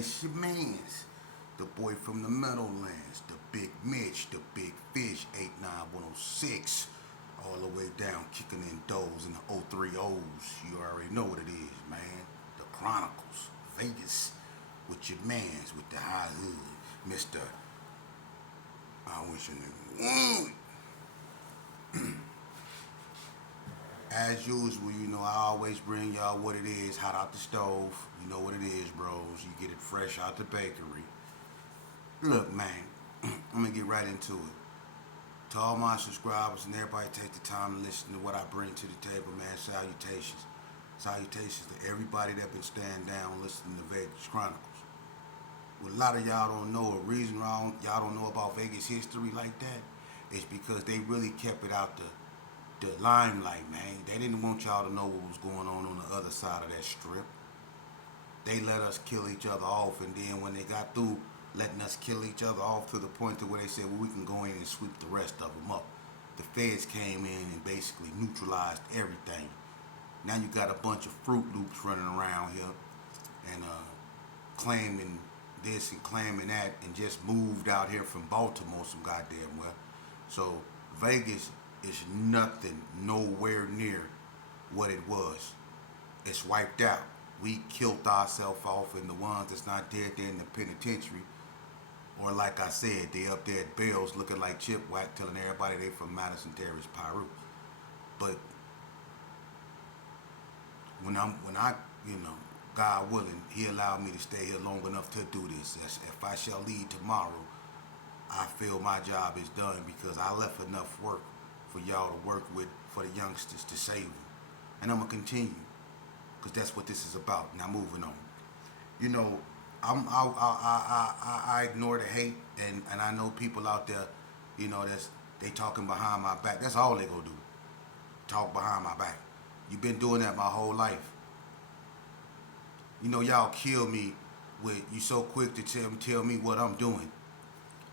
it's your mans. The boy from the Meadowlands, the Big Mitch, the Big Fish, 89106. All the way down, kicking in doors in the 030s. You already know what it is, man. The Chronicles, Vegas, with your mans, with the high hood, Mr. I wish a nigga. As usual, I always bring y'all what it is, hot out the stove. You know what it is, bros. You get it fresh out the bakery. Look, man, I'm gonna get right into it. To all my subscribers and everybody take the time to listen to what I bring to the table, man, salutations. Salutations to everybody that been standing down listening to Vegas Chronicles. What a lot of y'all don't know, a reason y'all don't know about Vegas history like that is because they really kept it out the limelight, man. They didn't want y'all to know what was going on the other side of that strip. They let us kill each other off, and then when they got through letting us kill each other off to the point to where they said, well, we can go in and sweep the rest of them up. The feds came in and basically neutralized everything. Now you got a bunch of Fruit Loops running around here and claiming this and claiming that, and just moved out here from Baltimore some goddamn well. So Vegas is nothing, nowhere near what it was. It's wiped out. We killed ourselves off, and the ones that's not dead, they're in the penitentiary. Or like I said, they up there at Bell's looking like Chipwhack, telling everybody they from Madison Terrace, Peru. But when I, God willing, He allowed me to stay here long enough to do this. If I shall leave tomorrow, I feel my job is done because I left enough work for y'all to work with, for the youngsters to save them. And I'm gonna continue, because that's what this is about. Now moving on. I ignore the hate, and I know people out there, they talking behind my back. That's all they gonna do. Talk behind my back. You've been doing that my whole life. Y'all kill me with you so quick to tell me what I'm doing.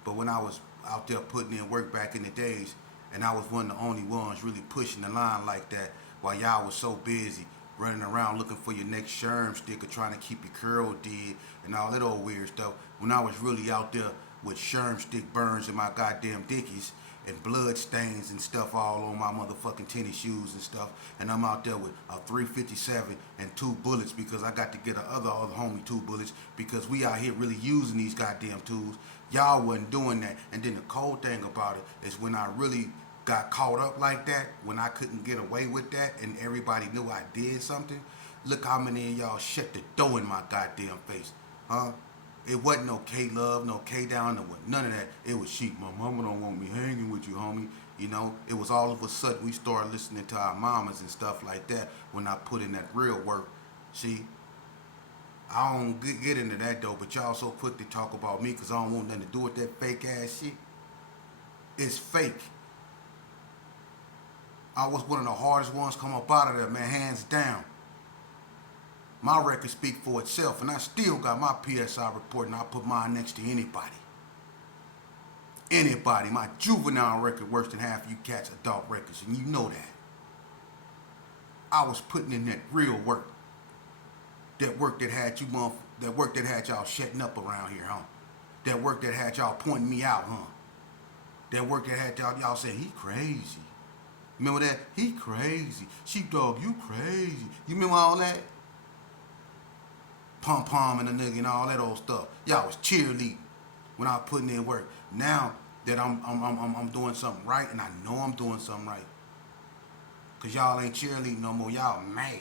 But when I was out there putting in work back in the days, and I was one of the only ones really pushing the line like that, while y'all was so busy running around looking for your next sherm stick or trying to keep your curl dead and all that old weird stuff, when I was really out there with sherm stick burns in my goddamn dickies and blood stains and stuff all on my motherfucking tennis shoes and stuff, and I'm out there with a 357 and 2 bullets because I got to get other homie 2 bullets because we out here really using these goddamn tools. Y'all wasn't doing that. And then the cold thing about it is when I really got caught up like that, when I couldn't get away with that and everybody knew I did something, look how many of y'all shut the door in my goddamn face, huh? It wasn't no K-Love, no K-Down, none of that. It was sheep. My mama don't want me hanging with you, homie. It was all of a sudden we started listening to our mamas and stuff like that when I put in that real work. See, I don't get into that though, but y'all so quick to talk about me because I don't want nothing to do with that fake ass shit. It's fake. I was one of the hardest ones come up out of there, man, hands down. My record speak for itself, and I still got my PSI report, and I put mine next to anybody. Anybody. My juvenile record worse than half of you cats' adult records, and you know that. I was putting in that real work. That work that had y'all shutting up around here, huh? That work that had y'all pointing me out, huh? That work that had y'all saying, he crazy. Remember that? He crazy. Sheepdog, you crazy. You remember all that? Pom-pom and a nigga and all that old stuff. Y'all was cheerleading when I was putting in work. Now that I'm doing something right, and I know I'm doing something right, because y'all ain't cheerleading no more. Y'all mad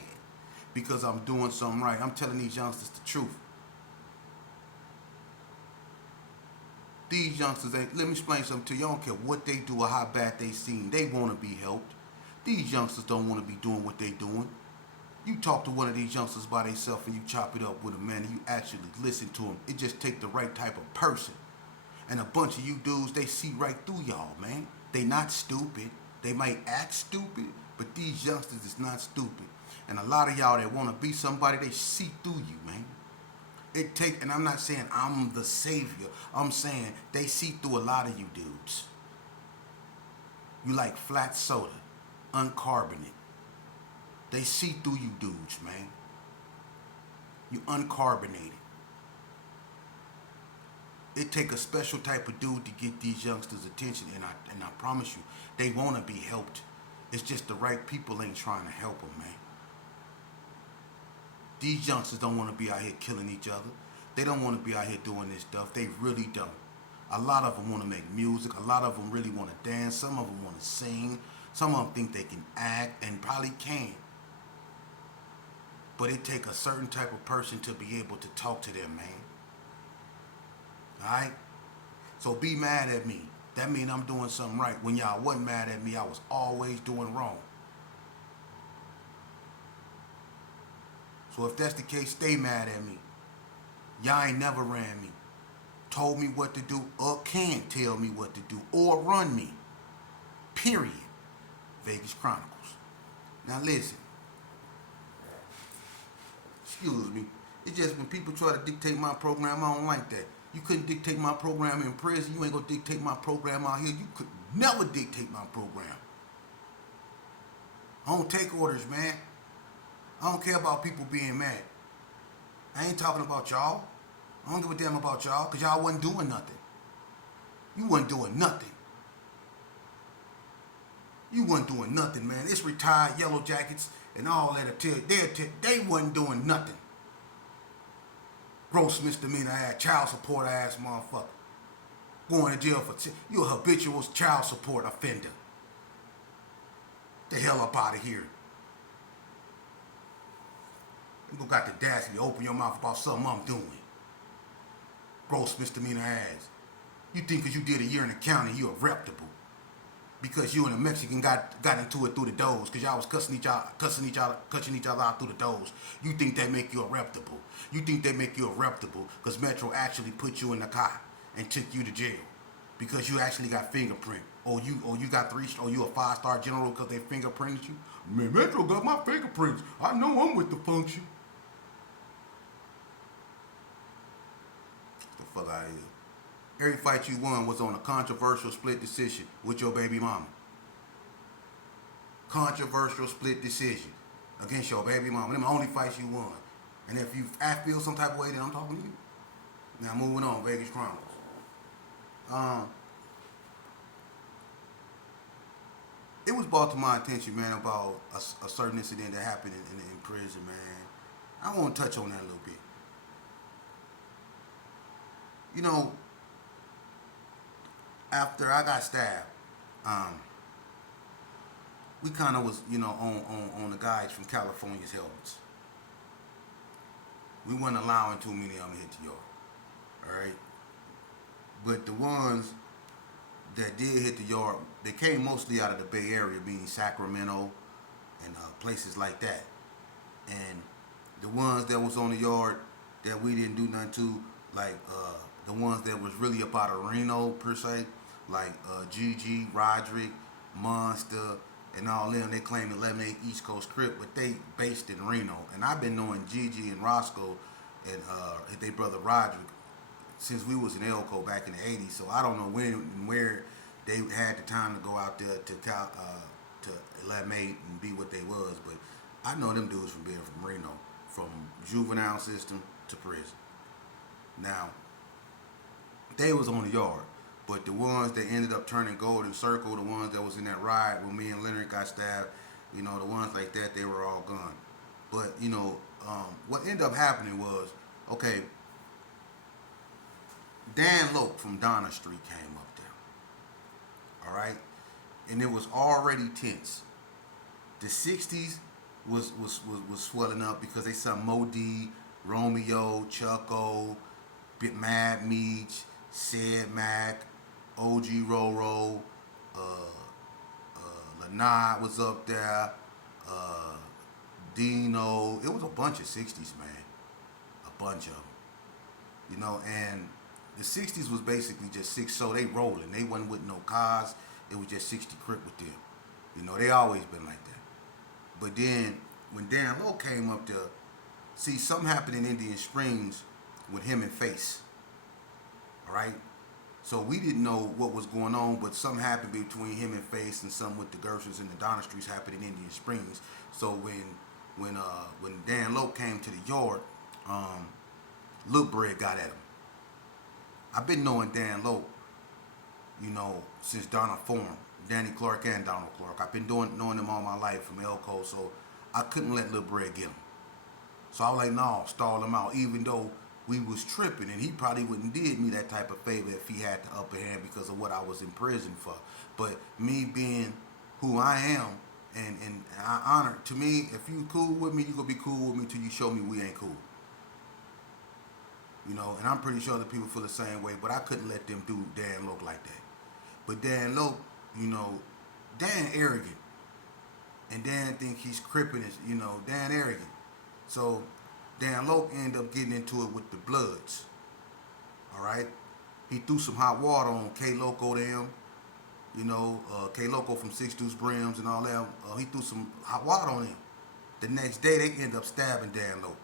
because I'm doing something right. I'm telling these youngsters the truth. These youngsters ain't, let me explain something to you. I don't care what they do or how bad they seem. They want to be helped. These youngsters don't want to be doing what they doing. You talk to one of these youngsters by themselves and you chop it up with them, man, and you actually listen to them. It just take the right type of person. And a bunch of you dudes, they see right through y'all, man. They not stupid. They might act stupid, but these youngsters is not stupid. And a lot of y'all that want to be somebody, they see through you, man. And I'm not saying I'm the savior. I'm saying they see through a lot of you dudes. You like flat soda, uncarbonated. They see through you dudes, man. You uncarbonated. It take a special type of dude to get these youngsters' attention, and I promise you, they want to be helped. It's just the right people ain't trying to help them, man. These youngsters don't want to be out here killing each other. They don't want to be out here doing this stuff. They really don't. A lot of them want to make music. A lot of them really want to dance. Some of them want to sing. Some of them think they can act and probably can. But it take a certain type of person to be able to talk to them, man. Alright? So be mad at me. That means I'm doing something right. When y'all wasn't mad at me, I was always doing wrong. So if that's the case, stay mad at me. Y'all ain't never ran me, told me what to do, or can't tell me what to do, or run me. Period. Vegas Chronicles. Now listen. Excuse me. It's just when people try to dictate my program, I don't like that. You couldn't dictate my program in prison. You ain't gonna dictate my program out here. You could never dictate my program. I don't take orders, man. I don't care about people being mad. I ain't talking about y'all. I don't give a damn about y'all because y'all wasn't doing nothing. You wasn't doing nothing. You wasn't doing nothing, man. It's retired yellow jackets and all that. They wasn't doing nothing. Gross misdemeanor ass, child support ass motherfucker. Going to jail for you a habitual child support offender. The hell up out of here. You got the audacity to open your mouth about something I'm doing. Gross misdemeanor ass. You think because you did a year in the county, you're reputable. Because you and a Mexican got into it through the doors, because y'all was cussing each other out through the doors. You think that make you a reputable. You think they make you a reputable because Metro actually put you in the car and took you to jail. Because you actually got fingerprint. Or you got you a 5-star general because they fingerprinted you. Man, Metro got my fingerprints. I know I'm with the function. Get the fuck out of here. Every fight you won was on a controversial split decision with your baby mama. Controversial split decision against your baby mama. Them the only fights you won. And if I feel some type of way, then I'm talking to you. Now moving on, Vegas Chronicles. It was brought to my attention, man, about a certain incident that happened in prison, man. I want to touch on that a little bit. You know, after I got stabbed, we kind of was, on the guys from California's helmets. We wasn't allowing too many of them to hit the yard, all right? But the ones that did hit the yard, they came mostly out of the Bay Area, meaning Sacramento and places like that. And the ones that was on the yard that we didn't do nothing to, like the ones that was really up out of Reno per se, like Gigi, Roderick, Monster, and all them, they claim 11-8 East Coast Crip, but they based in Reno. And I've been knowing Gigi and Roscoe and their brother Roderick since we was in Elko back in the 80s. So I don't know when and where they had the time to go out there to 11-8 and be what they was. But I know them dudes from being from Reno, from juvenile system to prison. Now, they was on the yard. But the ones that ended up turning Golden Circle, the ones that was in that ride when me and Leonard got stabbed, the ones like that, they were all gone. But, what ended up happening was, okay, Dan Loke from Donna Street came up there. All right? And it was already tense. The 60s was swelling up because they saw Modi, Romeo, Chucko, Mad Meech, Sid Mac, OG Roro, Lanai was up there, Dino. It was a bunch of 60s, man. A bunch of them. And the 60s was basically just six, so they rolling. They wasn't with no cars. It was just 60 Crip with them. They always been like that. But then, when Dan Lowe came up there, see, something happened in Indian Springs with him and Face. All right? So we didn't know what was going on, but something happened between him and Face, and something with the Gershons and the Donna Streets happened in Indian Springs. So when Dan Lowe came to the yard, Lil Bread got at him. I've been knowing Dan Lowe, since Donald Forum, Danny Clark and Donald Clark. I've been knowing them all my life from Elko, so I couldn't let Lil Bread get him. So I was like, no, stall him out, even though we was tripping, and he probably wouldn't did me that type of favor if he had the upper hand because of what I was in prison for. But me being who I am, and I honor, to me, if you cool with me, you gonna be cool with me till you show me we ain't cool. And I'm pretty sure the people feel the same way, but I couldn't let them do Dan Loke like that. But Dan Loke, Dan arrogant, and Dan think he's crippin', Dan arrogant. So Dan Loke ended up getting into it with the Bloods. All right, he threw some hot water on K Loco them. K Loco from Six Deuce Brims and all that. He threw some hot water on him. The next day they ended up stabbing Dan Loke.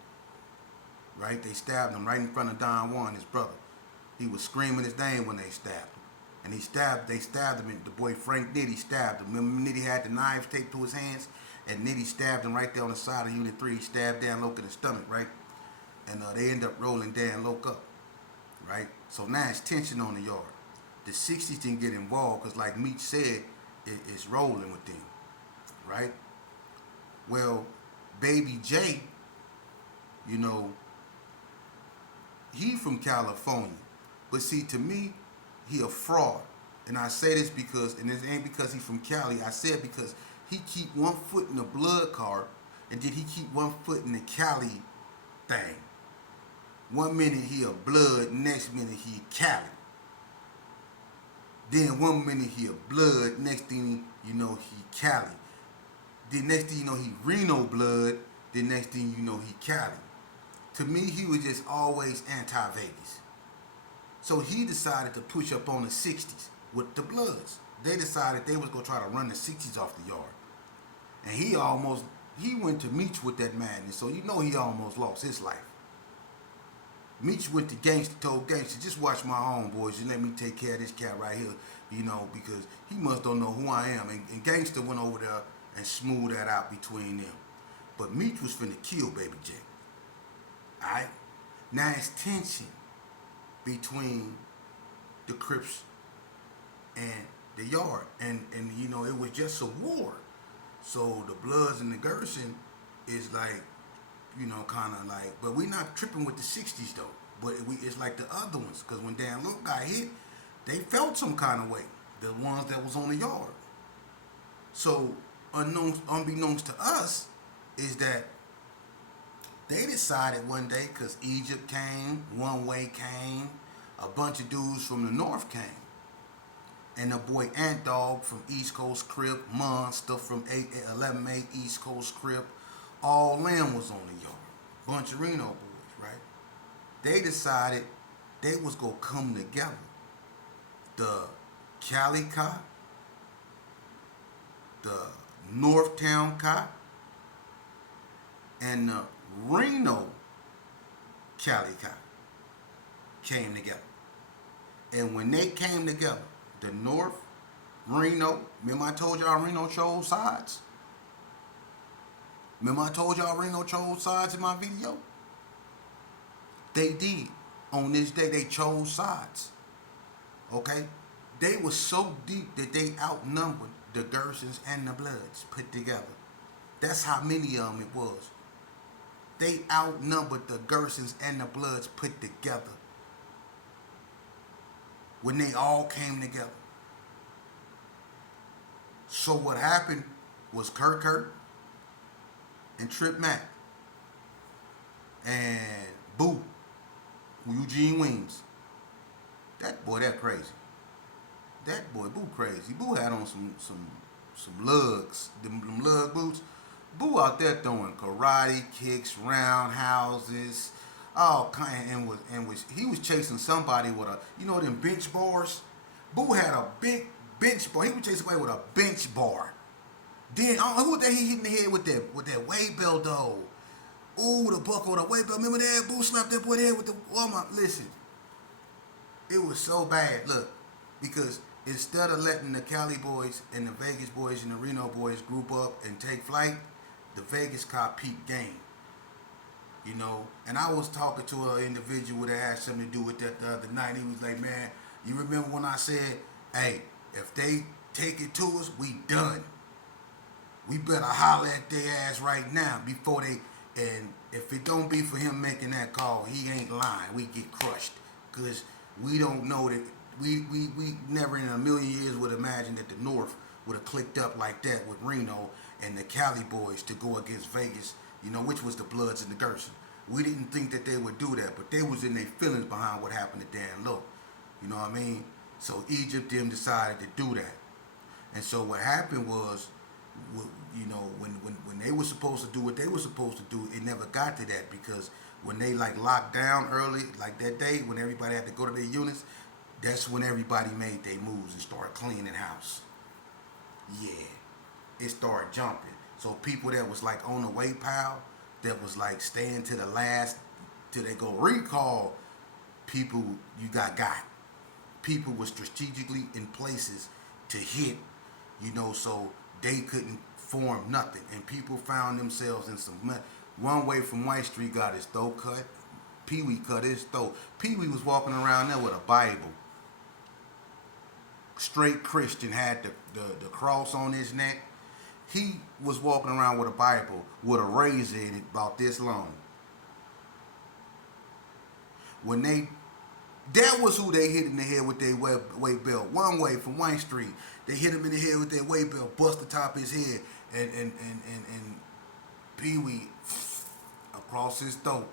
Right, they stabbed him right in front of Don Juan, his brother. He was screaming his name when they stabbed him. And they stabbed him, and the boy Frank Nitty stabbed him. Remember Nitty had the knives taped to his hands? And Nitty stabbed him right there on the side of Unit 3. He stabbed Dan Loke in the stomach, right? And they end up rolling Dan Loke up, right? So now it's tension on the yard. The 60s didn't get involved because, like Meech said, it's rolling with them, right? Well, Baby J, he from California. But see, to me, he a fraud. And I say this because, and it ain't because he from Cali. I say it because he keep one foot in the blood car, and then he keep one foot in the Cali thing. One minute he a blood, next minute he Cali. Then one minute he a blood, next thing he Cali. Then next thing you know he Reno blood, then next thing you know he Cali. To me, he was just always anti-Vegas. So he decided to push up on the 60s with the Bloods. They decided they was going to try to run the 60s off the yard. And he went to Meech with that madness, so he almost lost his life. Meech went to Gangsta, told Gangsta, just watch my homeboys and let me take care of this cat right here, because he must don't know who I am. And Gangsta went over there and smoothed that out between them. But Meech was finna kill Baby J. Alright? Now it's tension between the Crips and the yard. And it was just a war. So the Bloods and the Gerson is like, kind of like, but we not tripping with the 60s though. But it's like the other ones. Because when Dan Look got hit, they felt some kind of way. The ones that was on the yard. So unbeknownst to us is that they decided one day, because Egypt came, One Way came, a bunch of dudes from the north came. And the boy Ant Dog from East Coast Crip, Monster from 11-8 East Coast Crip, all them was on the yard. Bunch of Reno boys, right? They decided they was going to come together. The Cali cop, the Northtown cop, and the Reno Cali cop came together. And when they came together, the North, Reno, remember I told y'all Reno chose sides? Remember I told y'all Reno chose sides in my video? They did. On this day, they chose sides. Okay? They were so deep that they outnumbered the Gersons and the Bloods put together. That's how many of them it was. They outnumbered the Gersons and the Bloods put together when they all came together. So what happened was Kurt and Trip Mac and Boo, Eugene Wings. That crazy. That boy Boo crazy. Boo had on some lugs, them lug boots. Boo out there throwing karate kicks, roundhouses, all kind, and he was chasing somebody with them bench bars. Boo had a big bench bar. He was chasing somebody with a bench bar. Then who was that he hit in the head with that weight belt though? Ooh, the buck with a weight belt. Remember that? Boo slapped that boy in the head with the Walmart. Listen, it was so bad. Look, because instead of letting the Cali boys and the Vegas boys and the Reno boys group up and take flight, the Vegas cop peeped game. you know. And I was talking to an individual that had something to do with that the other night. He was like, man, you remember when I said, hey, if they take it to us, we done. We better holler at their ass right now before they. And if it don't be for him making that call, he ain't lying. We get crushed because we don't know that we never in a million years would imagine that the North would have clicked up like that with Reno and the Cali boys to go against Vegas. You know, which was the Bloods and the Gerson. We didn't think that they would do that, but they was in their feelings behind what happened to Dan Lowe. You know what I mean? So Egypt them decided to do that. And so what happened was, you know, when they were supposed to do what they were supposed to do, it never got to that because when they like locked down early, like that day when everybody had to go to their units, that's when everybody made their moves and started cleaning house. Yeah, it started jumping. So people that was like on the way, pal, that was like staying to the last till they go recall, people you got. People were strategically in places to hit, you know, so they couldn't form nothing. And people found themselves in some mess. One way from White Street got his throat cut. Pee Wee cut his throat. Pee Wee was walking around there with a Bible. Straight Christian, had the cross on his neck. He was walking around with a Bible with a razor in it about this long. When they That was who they hit in the head with their weight belt. One way from White Street. They hit him in the head with their weight belt, bust the top of his head, and Pee Wee across his throat.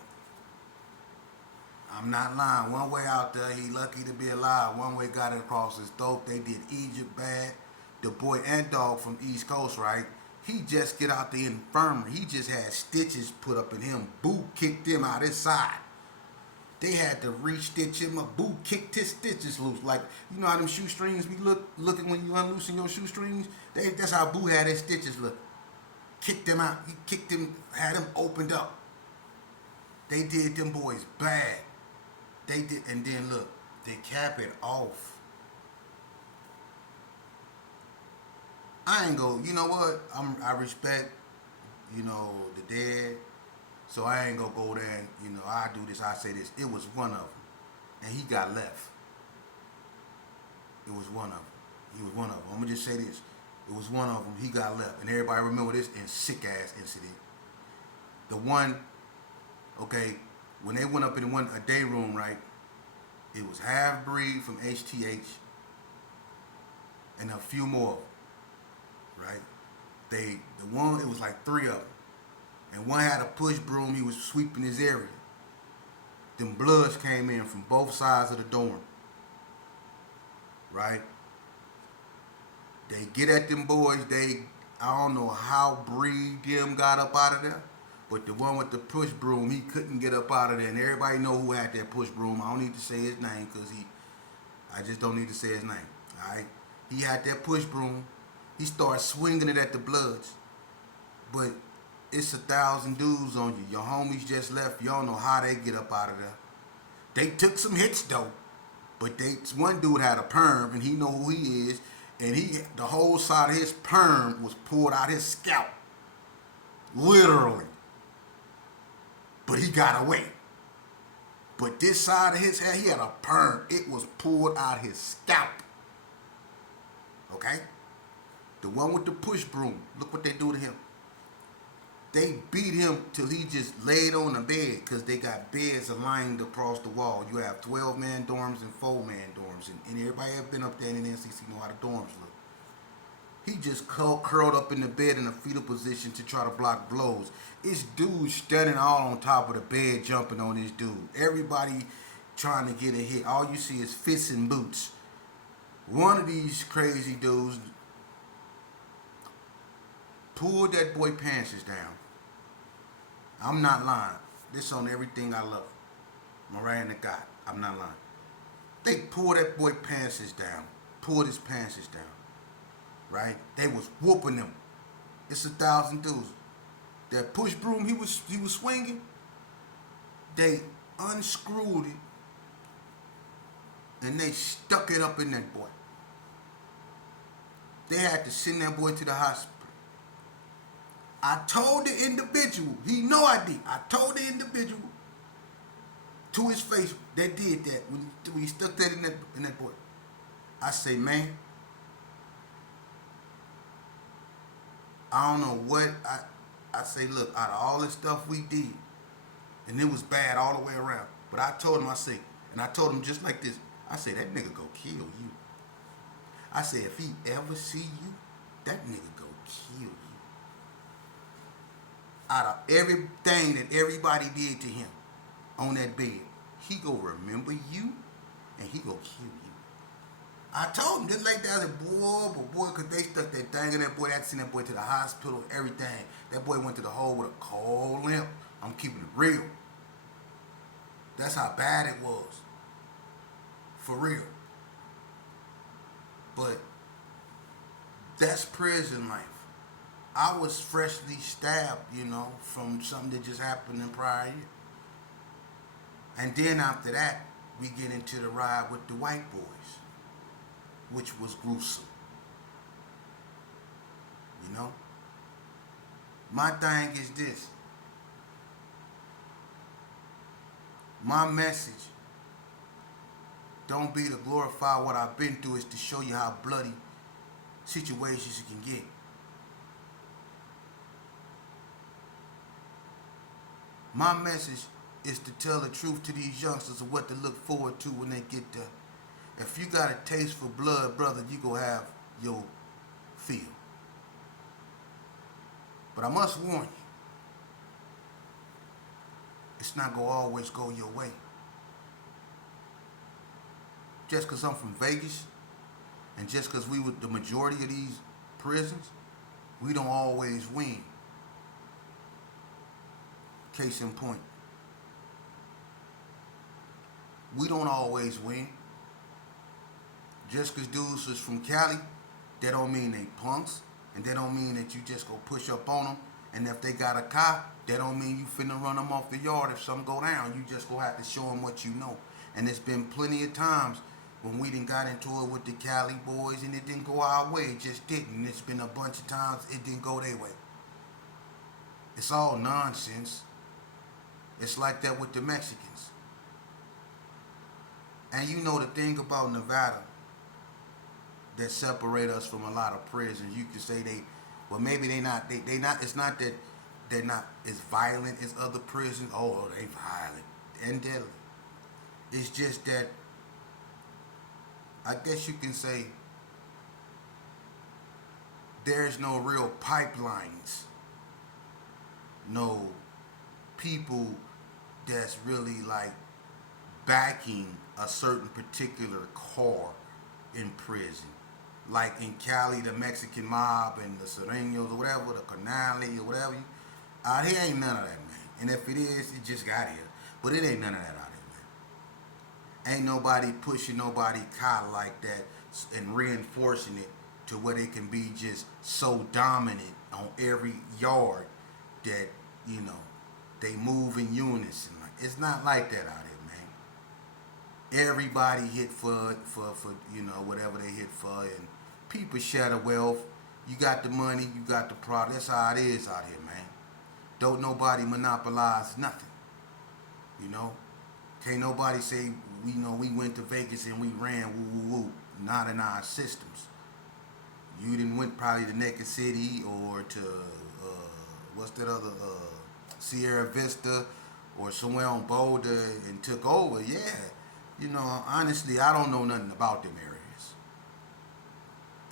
I'm not lying. One way out there, he lucky to be alive. One way got it across his throat. They did Egypt bad. The boy Ant Dog from East Coast, right? He just get out the infirmary. He just had stitches put up in him. Boo kicked him out his side. They had to re-stitch him up. Boo kicked his stitches loose. Like, you know how them shoestrings be looking when you unloosen your shoestrings? That's how Boo had his stitches look. Kicked them out. He kicked them, had them opened up. They did them boys bad. They did, and then look, they cap it off. I ain't go, you know what? I respect, you know, the dead. So I ain't gonna go there and, you know, I do this, I say this. It was one of them. And he got left. It was one of them. He was one of them. I'm gonna just say this. It was one of them. He got left. And everybody remember this in sick ass incident. The one, okay, when they went up in a day room, right? It was Half Breed from HTH and a few more, right? The one, it was like three of them. And one had a push broom, he was sweeping his area. Them Bloods came in from both sides of the dorm. Right? They get at them boys, I don't know how Breed them got up out of there, but the one with the push broom, he couldn't get up out of there. And everybody know who had that push broom. I don't need to say his name because I just don't need to say his name. Alright? He had that push broom. He started swinging it at the Bloods. But it's 1,000 dudes on you. Your homies just left. You don't know how they get up out of there. They took some hits though. But one dude had a perm and he know who he is. And the whole side of his perm was pulled out his scalp. Literally. But he got away. But this side of his head, he had a perm. It was pulled out his scalp. Okay? The one with the push broom. Look what they do to him. They beat him till he just laid on the bed because they got beds aligned across the wall. You have 12-man dorms and 4-man dorms. And everybody have been up there in the NCC know how the dorms look. He just curled up in the bed in a fetal position to try to block blows. It's dudes standing all on top of the bed jumping on this dude. Everybody trying to get a hit. All you see is fists and boots. One of these crazy dudes pulled that boy pants down. I'm not lying. This on everything I love. Mariah and the God. I'm not lying. They pulled that boy pants down. Pulled his pants down. Right? They was whooping him. It's 1,000 dudes. That push broom he was swinging, they unscrewed it and they stuck it up in that boy. They had to send that boy to the hospital. I told the individual, he know I did. I told the individual to his face that did that when he stuck that in that boy. I say, man, I don't know what I say. Look, out of all the stuff we did, and it was bad all the way around. But I told him, I say, and I told him just like this. I say that nigga go kill you. I say if he ever see you, that nigga go kill you. Out of everything that everybody did to him on that bed, he go remember you, and he go kill you. I told him just like that. I said, boy, cause they stuck that thing in that boy. That sent that boy to the hospital, everything. That boy went to the hole with a cold limp. I'm keeping it real. That's how bad it was. For real. But that's prison life. I was freshly stabbed, from something that just happened in prior year. And then after that, we get into the ride with the white boys, which was gruesome. My thing is this. My message, don't be to glorify what I've been through, is to show you how bloody situations you can get. My message is to tell the truth to these youngsters of what to look forward to when they get there. If you got a taste for blood, brother, you gonna have your feel. But I must warn you, it's not gonna always go your way. Just because I'm from Vegas, and just because we were the majority of these prisons, we don't always win. Case in point, we don't always win. Just because dudes is from Cali, that don't mean they punks, and that don't mean that you just go push up on them. And if they got a car, that don't mean you finna run them off the yard if something go down. You just gonna have to show them what you know. And there's been plenty of times when we done got into it with the Cali boys and it didn't go our way. It just didn't. And it's been a bunch of times it didn't go their way. It's all nonsense. It's like that with the Mexicans. And the thing about Nevada that separate us from a lot of prisons, you could say maybe they not, it's not that they're not as violent as other prisons. Oh, they violent and deadly. It's just that, I guess you can say, there's no real pipelines. No people that's really like backing a certain particular car in prison. Like in Cali, the Mexican mob and the Serenos or whatever, the Canale or whatever. Out here ain't none of that, man. And if it is, it just got here. But it ain't none of that out here, man. Ain't nobody pushing nobody car like that and reinforcing it to where they can be just so dominant on every yard that, they move in unison. Like, it's not like that out here, man. Everybody hit for whatever they hit for, and people share the wealth. You got the money, you got the product. That's how it is out here, man. Don't nobody monopolize nothing. Can't nobody say we went to Vegas and we ran woo woo woo. Not in our systems. You didn't went probably to Naked City or to what's that other Sierra Vista or somewhere on Boulder and took over. Yeah. Honestly, I don't know nothing about them areas.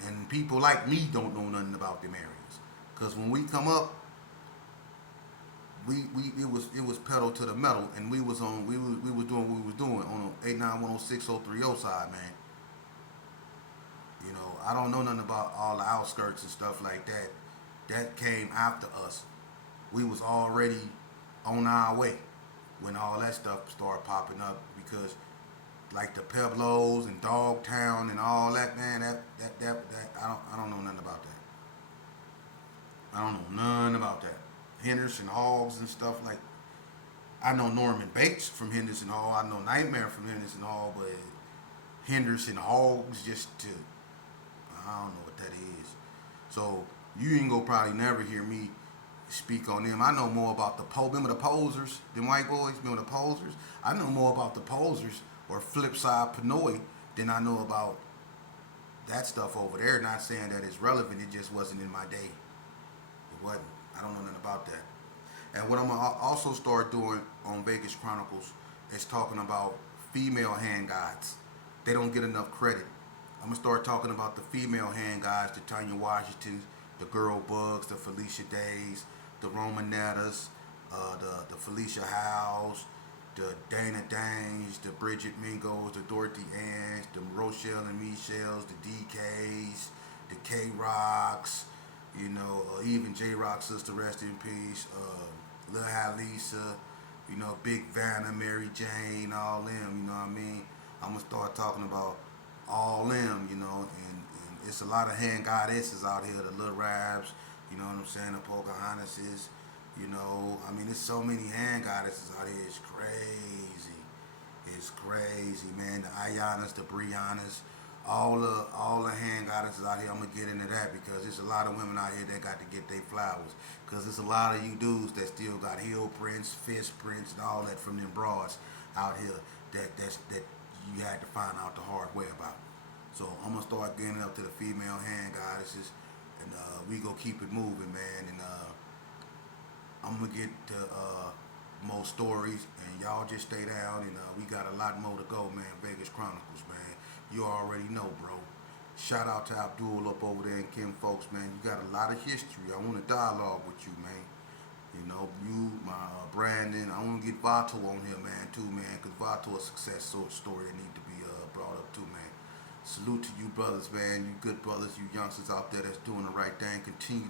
And people like me don't know nothing about them areas. Because when we come up, it was pedal to the metal, and we was doing what we was doing on 8910630 side, man. I don't know nothing about all the outskirts and stuff like that. That came after us. We was already on our way when all that stuff started popping up, because like the Pueblos and Dogtown and all that, man, that I don't know nothing about that. I don't know none about that. Henderson Halls and stuff like. I know Norman Bates from Henderson Hall. I know Nightmare from Henderson Hall, but Henderson Halls I don't know what that is. So you ain't gonna probably never hear me speak on them. I know more about remember the posers, them white boys. Remember the posers? I know more about the posers or Flipside Pinoy than I know about that stuff over there. Not saying that it's relevant. It just wasn't in my day. It wasn't. I don't know nothing about that. And what I'm gonna also start doing on Vegas Chronicles is talking about female hand guides. They don't get enough credit. I'm gonna start talking about the female hand guides, the Tanya Washingtons, the Girl Bugs, the Felicia Days, the Romanettas, the Felicia Howes, the Dana Danes, the Bridget Mingos, the Dorothy Anns, the Rochelle and Michelles, the DKs, the K Rocks, even J Rock's sister, rest in peace, Lil Halisa, Big Vanna, Mary Jane, all them, you know what I mean? I'm gonna start talking about all them, and it's a lot of hand goddesses out here, the Lil Rabs, you know what I'm saying, the Pocahontases, there's so many hand goddesses out here, it's crazy. It's crazy, man. The Ayanas, the Briannas, all the hand goddesses out here. I'm gonna get into that because there's a lot of women out here that got to get their flowers. Cause there's a lot of you dudes that still got heel prints, fist prints, and all that from them broads out here that you had to find out the hard way about. So I'm gonna start getting up to the female hand goddesses, and we go keep it moving, man. And I'm gonna get to more stories, and y'all just stay down. And we got a lot more to go, man. Vegas Chronicles, man. You already know, bro. Shout out to Abdul up over there and Kim folks, man. You got a lot of history. I want to dialogue with you, man. You, my Brandon. I want to get Vato on here, man, too, man, because Vato a success story that need to be brought up too, man. Salute to you, brothers, man. You good brothers, you youngsters out there that's doing the right thing. Continue to